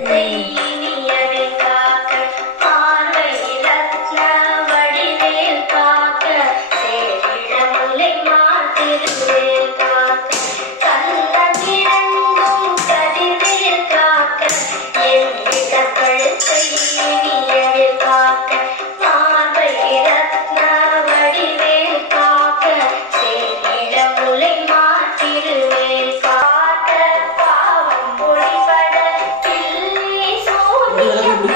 இனியவில் காக்க பார்வை ரத்ன வடிவேல் காக்க சேரிடமுலை மாத்திருவேல் காக்க கள்ளமிரங்கும் கதிர்வேல் காக்க என் இடக்கழுத்தை இனியவில் காக்க பார்வை ரத்ன வடிவேல் காக்க சேரிடமுலை மாத்திருவேல் காக்க பாவம் பொழிபட பில்லி சூனியம்